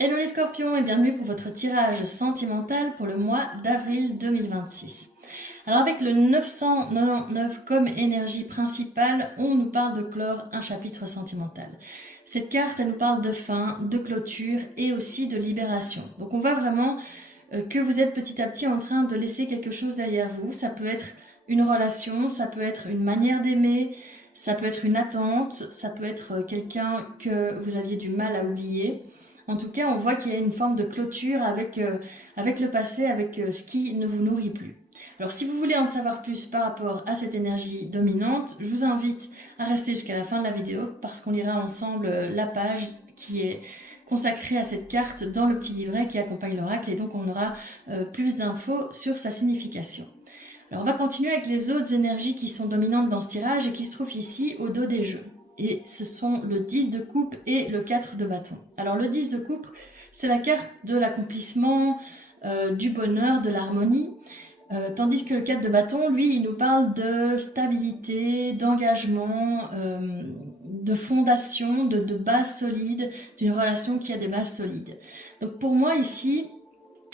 Hello les scorpions et bienvenue pour votre tirage sentimental pour le mois d'avril 2026. Alors avec le 999 comme énergie principale, on nous parle de clore un chapitre sentimental. Cette carte, elle nous parle de fin, de clôture et aussi de libération. Donc on voit vraiment que vous êtes petit à petit en train de laisser quelque chose derrière vous. Ça peut être une relation, ça peut être une manière d'aimer, ça peut être une attente, ça peut être quelqu'un que vous aviez du mal à oublier. En tout cas, on voit qu'il y a une forme de clôture avec le passé, avec ce qui ne vous nourrit plus. Alors si vous voulez en savoir plus par rapport à cette énergie dominante, je vous invite à rester jusqu'à la fin de la vidéo parce qu'on lira ensemble la page qui est consacrée à cette carte dans le petit livret qui accompagne l'oracle et donc on aura plus d'infos sur sa signification. Alors on va continuer avec les autres énergies qui sont dominantes dans ce tirage et qui se trouvent ici au dos des jeux. Et ce sont le 10 de coupe et le 4 de bâton. Alors le 10 de coupe, c'est la carte de l'accomplissement, du bonheur, de l'harmonie. Tandis que le 4 de bâton, lui, il nous parle de stabilité, d'engagement, de fondation, de base solide, d'une relation qui a des bases solides. Donc pour moi ici,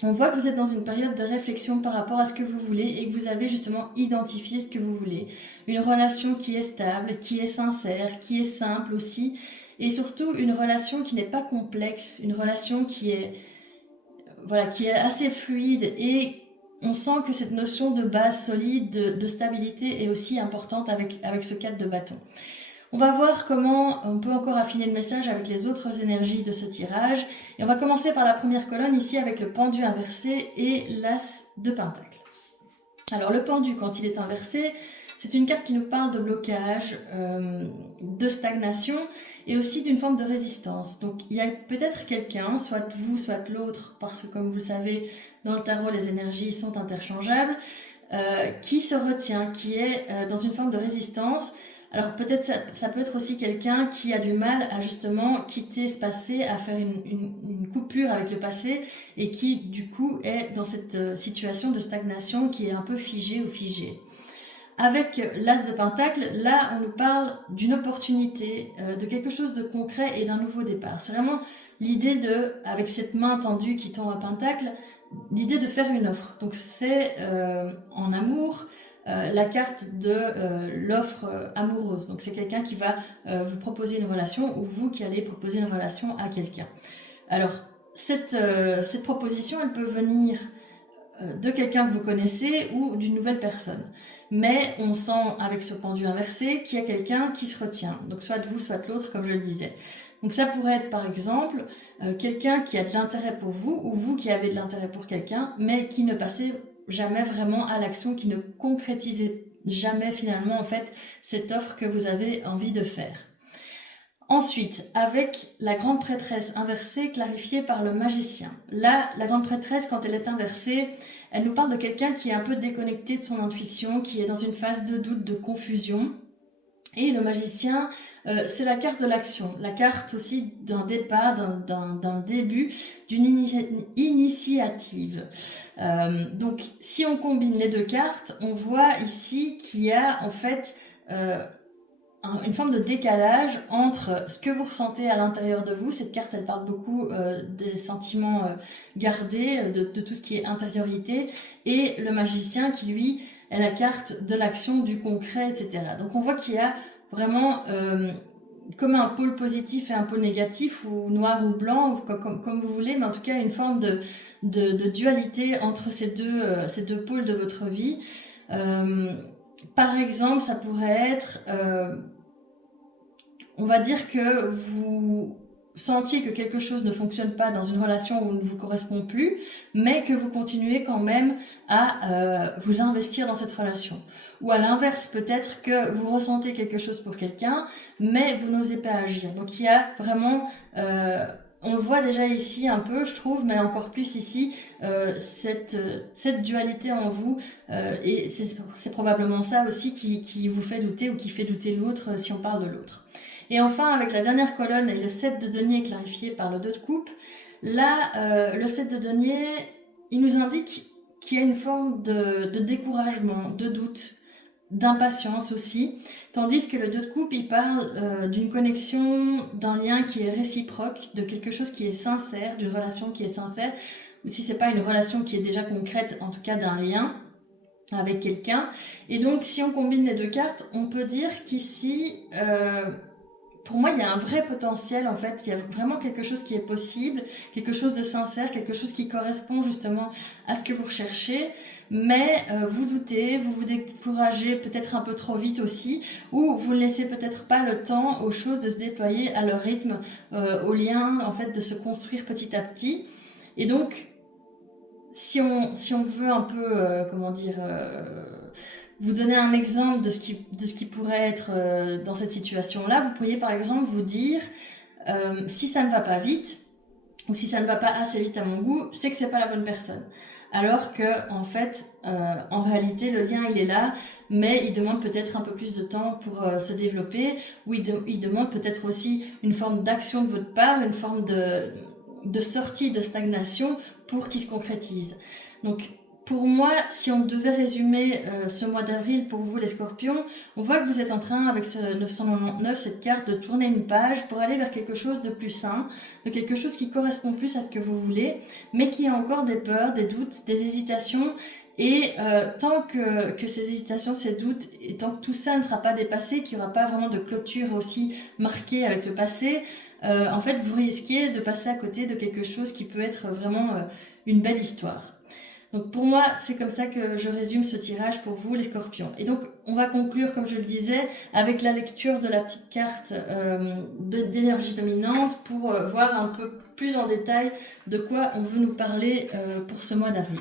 on voit que vous êtes dans une période de réflexion par rapport à ce que vous voulez et que vous avez justement identifié ce que vous voulez. Une relation qui est stable, qui est sincère, qui est simple aussi, et surtout une relation qui n'est pas complexe, une relation qui est, voilà, qui est assez fluide et on sent que cette notion de base solide, de stabilité est aussi importante avec ce 4 de bâton. On va voir comment on peut encore affiner le message avec les autres énergies de ce tirage. Et on va commencer par la première colonne ici avec le pendu inversé et l'as de pentacle. Alors le pendu, quand il est inversé, c'est une carte qui nous parle de blocage, de stagnation et aussi d'une forme de résistance. Donc il y a peut-être quelqu'un, soit vous, soit l'autre, parce que comme vous le savez, dans le tarot, les énergies sont interchangeables, qui se retient, qui est dans une forme de résistance. Alors peut-être ça peut être aussi quelqu'un qui a du mal à justement quitter ce passé, à faire une coupure avec le passé et qui du coup est dans cette situation de stagnation qui est un peu figée ou figée. Avec l'as de pentacle, là on nous parle d'une opportunité, de quelque chose de concret et d'un nouveau départ. C'est vraiment l'idée de, avec cette main tendue qui tombe à pentacle, l'idée de faire une offre. Donc c'est en amour la carte de l'offre amoureuse. Donc c'est quelqu'un qui va vous proposer une relation ou vous qui allez proposer une relation à quelqu'un. Alors cette proposition, elle peut venir de quelqu'un que vous connaissez ou d'une nouvelle personne. Mais on sent avec ce pendu inversé qu'il y a quelqu'un qui se retient. Donc soit vous, soit l'autre, comme je le disais. Donc ça pourrait être par exemple quelqu'un qui a de l'intérêt pour vous ou vous qui avez de l'intérêt pour quelqu'un, mais qui ne passait jamais vraiment à l'action, qui ne concrétisait jamais finalement en fait cette offre que vous avez envie de faire. Ensuite, avec la grande prêtresse inversée clarifiée par le magicien. Là, la grande prêtresse, quand elle est inversée, elle nous parle de quelqu'un qui est un peu déconnecté de son intuition, qui est dans une phase de doute, de confusion. Et le magicien, c'est la carte de l'action, la carte aussi d'un départ, d'un début, d'une initiative. Donc, si on combine les deux cartes, on voit ici qu'il y a en fait une forme de décalage entre ce que vous ressentez à l'intérieur de vous. Cette carte, elle parle beaucoup des sentiments gardés, de tout ce qui est intériorité, et le magicien qui, lui, est la carte de l'action, du concret, etc. Donc on voit qu'il y a vraiment comme un pôle positif et un pôle négatif, ou noir ou blanc, comme vous voulez, mais en tout cas une forme de dualité entre ces deux pôles de votre vie. Par exemple, ça pourrait être, on va dire que vous sentiez que quelque chose ne fonctionne pas dans une relation ou ne vous correspond plus, mais que vous continuez quand même à vous investir dans cette relation. Ou à l'inverse, peut-être que vous ressentez quelque chose pour quelqu'un, mais vous n'osez pas agir. Donc il y a vraiment... on le voit déjà ici un peu, je trouve, mais encore plus ici, cette dualité en vous. Et c'est probablement ça aussi qui vous fait douter ou qui fait douter l'autre si on parle de l'autre. Et enfin, avec la dernière colonne et le 7 de denier clarifié par le 2 de coupe, là, le 7 de denier, il nous indique qu'il y a une forme de découragement, de doute, d'impatience aussi, tandis que le 2 de coupe, il parle d'une connexion, d'un lien qui est réciproque, de quelque chose qui est sincère, d'une relation qui est sincère, ou si c'est pas une relation qui est déjà concrète, en tout cas d'un lien avec quelqu'un. Et donc, si on combine les deux cartes, on peut dire qu'ici, pour moi, il y a un vrai potentiel, en fait. Il y a vraiment quelque chose qui est possible, quelque chose de sincère, quelque chose qui correspond justement à ce que vous recherchez. Mais vous doutez, vous vous découragez peut-être un peu trop vite aussi, ou vous ne laissez peut-être pas le temps aux choses de se déployer à leur rythme, aux liens, en fait, de se construire petit à petit. Et donc, si on veut un peu, vous donner un exemple de ce qui pourrait être dans cette situation-là, vous pourriez par exemple vous dire, si ça ne va pas vite, ou si ça ne va pas assez vite à mon goût, c'est que c'est pas la bonne personne. Alors que, en fait, en réalité, le lien, il est là, mais il demande peut-être un peu plus de temps pour se développer, ou il demande peut-être aussi une forme d'action de votre part, une forme de sortie de stagnation pour qu'il se concrétise. Donc, pour moi, si on devait résumer ce mois d'avril pour vous les scorpions, on voit que vous êtes en train, avec ce 999, cette carte, de tourner une page pour aller vers quelque chose de plus sain, de quelque chose qui correspond plus à ce que vous voulez, mais qui a encore des peurs, des doutes, des hésitations. Et tant que ces hésitations, ces doutes, et tant que tout ça ne sera pas dépassé, qu'il n'y aura pas vraiment de clôture aussi marquée avec le passé, en fait, vous risquez de passer à côté de quelque chose qui peut être vraiment une belle histoire. Donc pour moi, c'est comme ça que je résume ce tirage pour vous, les scorpions. Et donc, on va conclure, comme je le disais, avec la lecture de la petite carte d'énergie dominante pour voir un peu plus en détail de quoi on veut nous parler pour ce mois d'avril.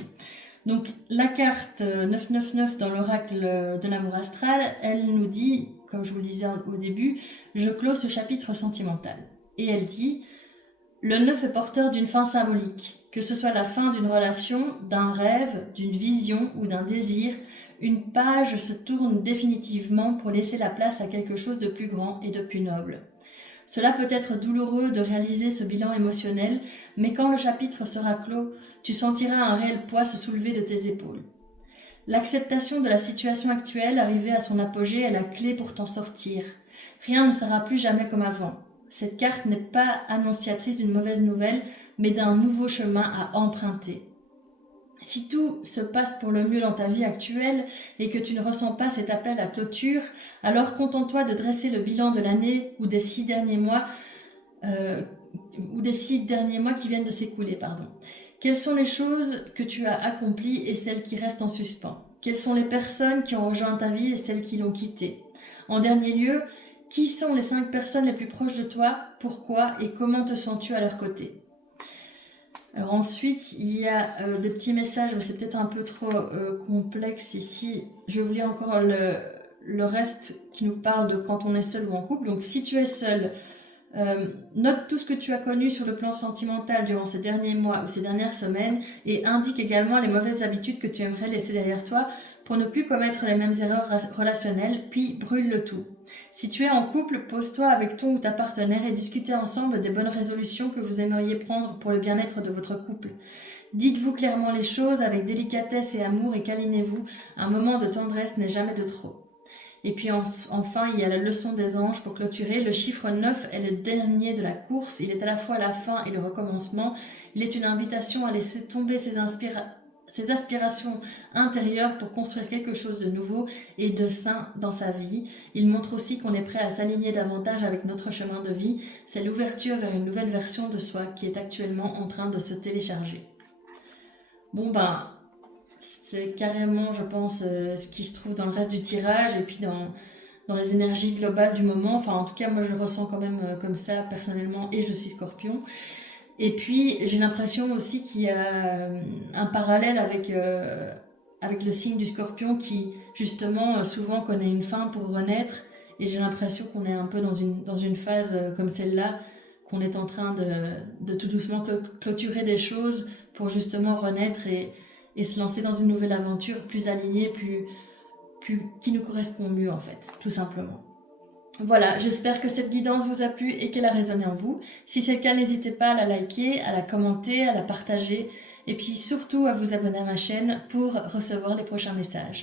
Donc, la carte 999 dans l'oracle de l'amour astral, elle nous dit, comme je vous le disais au début, je clôt ce chapitre sentimental. Et elle dit, le 9 est porteur d'une fin symbolique. Que ce soit la fin d'une relation, d'un rêve, d'une vision ou d'un désir, une page se tourne définitivement pour laisser la place à quelque chose de plus grand et de plus noble. Cela peut être douloureux de réaliser ce bilan émotionnel, mais quand le chapitre sera clos, tu sentiras un réel poids se soulever de tes épaules. L'acceptation de la situation actuelle arrivée à son apogée est la clé pour t'en sortir. Rien ne sera plus jamais comme avant. Cette carte n'est pas annonciatrice d'une mauvaise nouvelle, mais d'un nouveau chemin à emprunter. Si tout se passe pour le mieux dans ta vie actuelle et que tu ne ressens pas cet appel à clôture, alors contente-toi de dresser le bilan de l'année ou des 6 derniers mois, qui viennent de s'écouler. Quelles sont les choses que tu as accomplies et celles qui restent en suspens? Quelles sont les personnes qui ont rejoint ta vie et celles qui l'ont quittée? En dernier lieu, qui sont les 5 personnes les plus proches de toi? Pourquoi et comment te sens-tu à leur côté? Alors ensuite, il y a des petits messages, mais c'est peut-être un peu trop complexe ici. Je vais vous lire encore le reste qui nous parle de quand on est seul ou en couple. Donc si tu es seul, note tout ce que tu as connu sur le plan sentimental durant ces derniers mois ou ces dernières semaines et indique également les mauvaises habitudes que tu aimerais laisser derrière toi pour ne plus commettre les mêmes erreurs relationnelles, puis brûle le tout. Si tu es en couple, pose-toi avec ton ou ta partenaire et discutez ensemble des bonnes résolutions que vous aimeriez prendre pour le bien-être de votre couple. Dites-vous clairement les choses avec délicatesse et amour et câlinez-vous. Un moment de tendresse n'est jamais de trop. Et puis enfin, il y a la leçon des anges pour clôturer. Le chiffre 9 est le dernier de la course. Il est à la fois la fin et le recommencement. Il est une invitation à laisser tomber ses aspirations intérieures pour construire quelque chose de nouveau et de sain dans sa vie. Il montre aussi qu'on est prêt à s'aligner davantage avec notre chemin de vie. C'est l'ouverture vers une nouvelle version de soi qui est actuellement en train de se télécharger. C'est carrément, je pense, ce qui se trouve dans le reste du tirage et puis dans les énergies globales du moment. Enfin, en tout cas, moi, je le ressens quand même comme ça, personnellement, et je suis scorpion. Et puis, j'ai l'impression aussi qu'il y a un parallèle avec le signe du scorpion qui, justement, souvent connaît une fin pour renaître. Et j'ai l'impression qu'on est un peu dans une phase comme celle-là, qu'on est en train de tout doucement clôturer des choses pour justement renaître et se lancer dans une nouvelle aventure plus alignée, qui nous correspond mieux en fait, tout simplement. Voilà, j'espère que cette guidance vous a plu et qu'elle a résonné en vous. Si c'est le cas, n'hésitez pas à la liker, à la commenter, à la partager et puis surtout à vous abonner à ma chaîne pour recevoir les prochains messages.